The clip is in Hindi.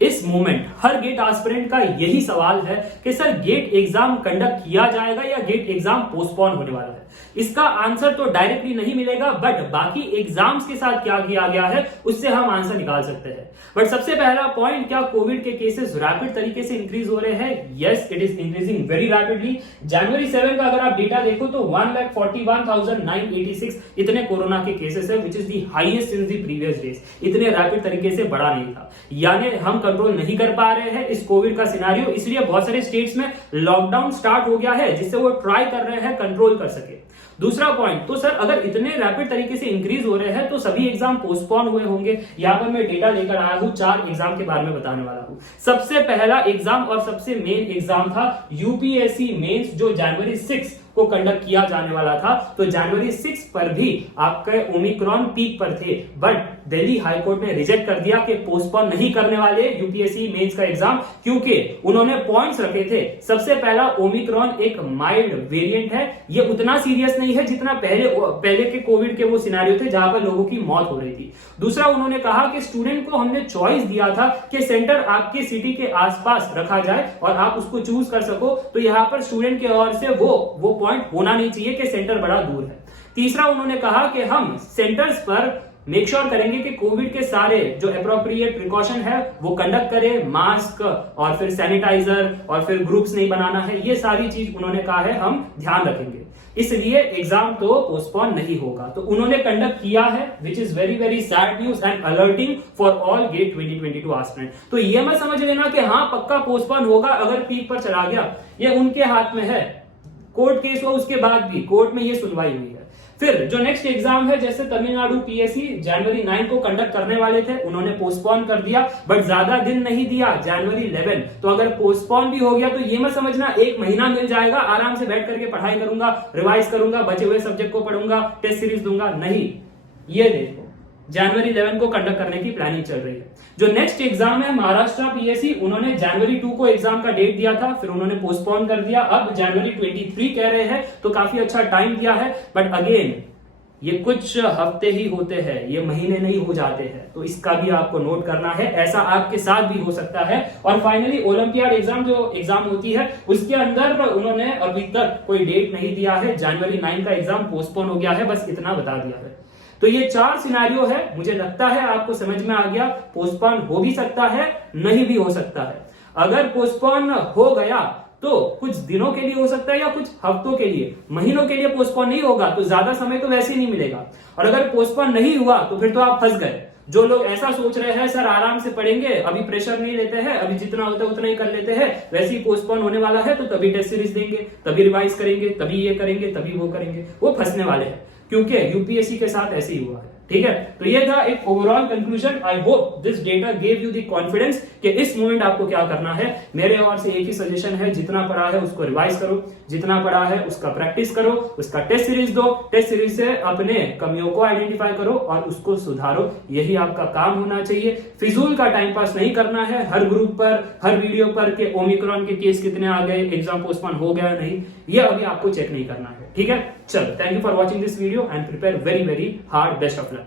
इस मोमेंट हर गेट एस्पिरेंट का यही सवाल है कि सर गेट एग्जाम कंडक्ट किया जाएगा या गेट एग्जाम पोस्टपोन होने वाला है। इसका आंसर तो डायरेक्टली नहीं मिलेगा, बट बाकी एग्जाम्स के साथ क्या किया गया है उससे हम आंसर निकाल सकते हैं। बट सबसे पहला पॉइंट, क्या कोविड के केसेस रैपिड तरीके से इंक्रीज हो रहे हैं? Yes, it is increasing very rapidly. जनवरी 7 का अगर आप डेटा देखो तो 1,41,986 इतने कोरोना के केसेस है, which is the highest in the previous days. इतने रैपिड तरीके से बढ़ा नहीं था, यानी हम कंट्रोल नहीं कर पा रहे हैं इस कोविड का सिनेरियो, इसलिए बहुत सारे स्टेट्स में लॉकडाउन स्टार्ट हो गया है जिससे वो ट्राई कर रहे हैं कंट्रोल कर सके। दूसरा पॉइंट, तो सर अगर इतने रैपिड तरीके से इंक्रीज हो रहे हैं तो सभी एग्जाम पोस्टपोन हुए होंगे। यहां पर मैं डेटा लेकर आया हूं, 4 एग्जाम के बारे में बताने वाला हूं। सबसे पहला एग्जाम और सबसे मेन एग्जाम था यूपीएससी मेंस, जो जनवरी 6 को कंडक्ट किया जाने वाला था। तो जनवरी 6 पर भी आपके ओमिक्रॉन पीक पर थे, बट दिल्ली हाईकोर्ट ने रिजेक्ट कर दिया कि पोस्टपोन नहीं करने वाले यूपीएससी मेंस का एग्जाम, क्योंकि उन्होंने पॉइंट्स रखे थे। सबसे पहला, ओमिक्रॉन एक माइल्ड वेरिएंट है, ये उतना सीरियस नहीं है जितना पहले के कोविड के वो सिनेरियो थे जहां पर लोगों की मौत हो रही थी। दूसरा, उन्होंने कहा कि स्टूडेंट को हमने चॉइस दिया था कि सेंटर आपके सिटी के आसपास रखा जाए और आप उसको चूज कर सको, तो यहां पर स्टूडेंट की ओर से वो पॉइंट होना नहीं चाहिए कि सेंटर बड़ा दूर है। तीसरा, उन्होंने कहा कि हम सेंटर्स पर मेक श्योर करेंगे कि कोविड के सारे जो अप्रोप्रिएट प्रिकॉशन है वो कंडक्ट करें, मास्क और फिर सैनिटाइजर और फिर ग्रुप्स नहीं बनाना है, ये सारी चीज उन्होंने कहा है हम ध्यान रखेंगे, इसलिए एग्जाम तो पोस्टपोन नहीं होगा। तो उन्होंने कंडक्ट किया है, which is very very sad news and alerting for all get 2022 aspirant. तो ये मत समझ लेना कि हाँ पक्का पोस्टपोन होगा अगर पीक पर चला गया, ये उनके हाथ में है। कोर्ट केस हुआ उसके बाद भी कोर्ट में ये सुनवाई हुई है। फिर जो नेक्स्ट एग्जाम है, जैसे तमिलनाडु पीएससी जनवरी 9 को कंडक्ट करने वाले थे, उन्होंने पोस्टपोन कर दिया, बट ज्यादा दिन नहीं दिया, जनवरी 11। तो अगर पोस्टपोन भी हो गया तो ये मत समझना 1 महीना मिल जाएगा, आराम से बैठ करके पढ़ाई करूंगा, रिवाइज करूंगा, बचे हुए सब्जेक्ट को पढ़ूंगा, टेस्ट सीरीज दूंगा, नहीं। ये देखो जनवरी 11 को कंडक्ट करने की प्लानिंग चल रही है। जो नेक्स्ट एग्जाम है महाराष्ट्र पीएससी, उन्होंने जनवरी 2 को एग्जाम का डेट दिया था, फिर उन्होंने पोस्टपोन कर दिया, अब जनवरी 23 कह रहे हैं, तो काफी अच्छा टाइम दिया है। बट अगेन ये कुछ हफ्ते ही होते हैं, ये महीने नहीं हो जाते हैं, तो इसका भी आपको नोट करना है, ऐसा आपके साथ भी हो सकता है। और फाइनली ओलंपियाड एग्जाम जो एग्जाम होती है उसके अंदर उन्होंने अभी तक कोई डेट नहीं दिया है, जनवरी 9 का एग्जाम पोस्टपोन हो गया है, बस इतना बता दिया है। तो ये 4 सिनेरियो है, मुझे लगता है आपको समझ में आ गया। पोस्टपोन हो भी सकता है, नहीं भी हो सकता है। अगर पोस्टपोन हो गया तो कुछ दिनों के लिए हो सकता है या कुछ हफ्तों के लिए, महीनों के लिए पोस्टपोन नहीं होगा तो ज्यादा समय तो वैसे ही नहीं मिलेगा। और अगर पोस्टपोन नहीं हुआ तो फिर तो आप फंस गए। जो लोग ऐसा सोच रहे हैं सर आराम से पढ़ेंगे, अभी प्रेशर नहीं लेते हैं, अभी जितना होता है उतना ही कर लेते हैं, वैसे ही पोस्टपोन होने वाला है तो तभी टेस्ट सीरीज देंगे, तभी रिवाइज करेंगे, तभी ये करेंगे, तभी वो करेंगे, वो फंसने वाले हैं, क्योंकि यूपीएससी के साथ ऐसे ही हुआ है। ठीक है, तो ये था एक overall conclusion. I hope this data gave you the confidence कि इस मोमेंट आपको क्या करना है। मेरे ओर से एक ही सजेशन है, जितना पढ़ा है उसको रिवाइज करो, जितना पढ़ा है उसका प्रैक्टिस करो, उसका टेस्ट सीरीज दो, टेस्ट सीरीज से अपने कमियों को आइडेंटिफाई करो और उसको सुधारो, यही आपका काम होना चाहिए। फिजूल का टाइम पास नहीं करना है हर ग्रुप पर, हर वीडियो पर के ओमिक्रॉन के केस कितने आ गए, एग्जाम पोस्टपोन हो गया नहीं, ये अभी आपको चेक नहीं करना है। ठीक है, चलो, thank you for watching this video and prepare very very hard. Best of luck.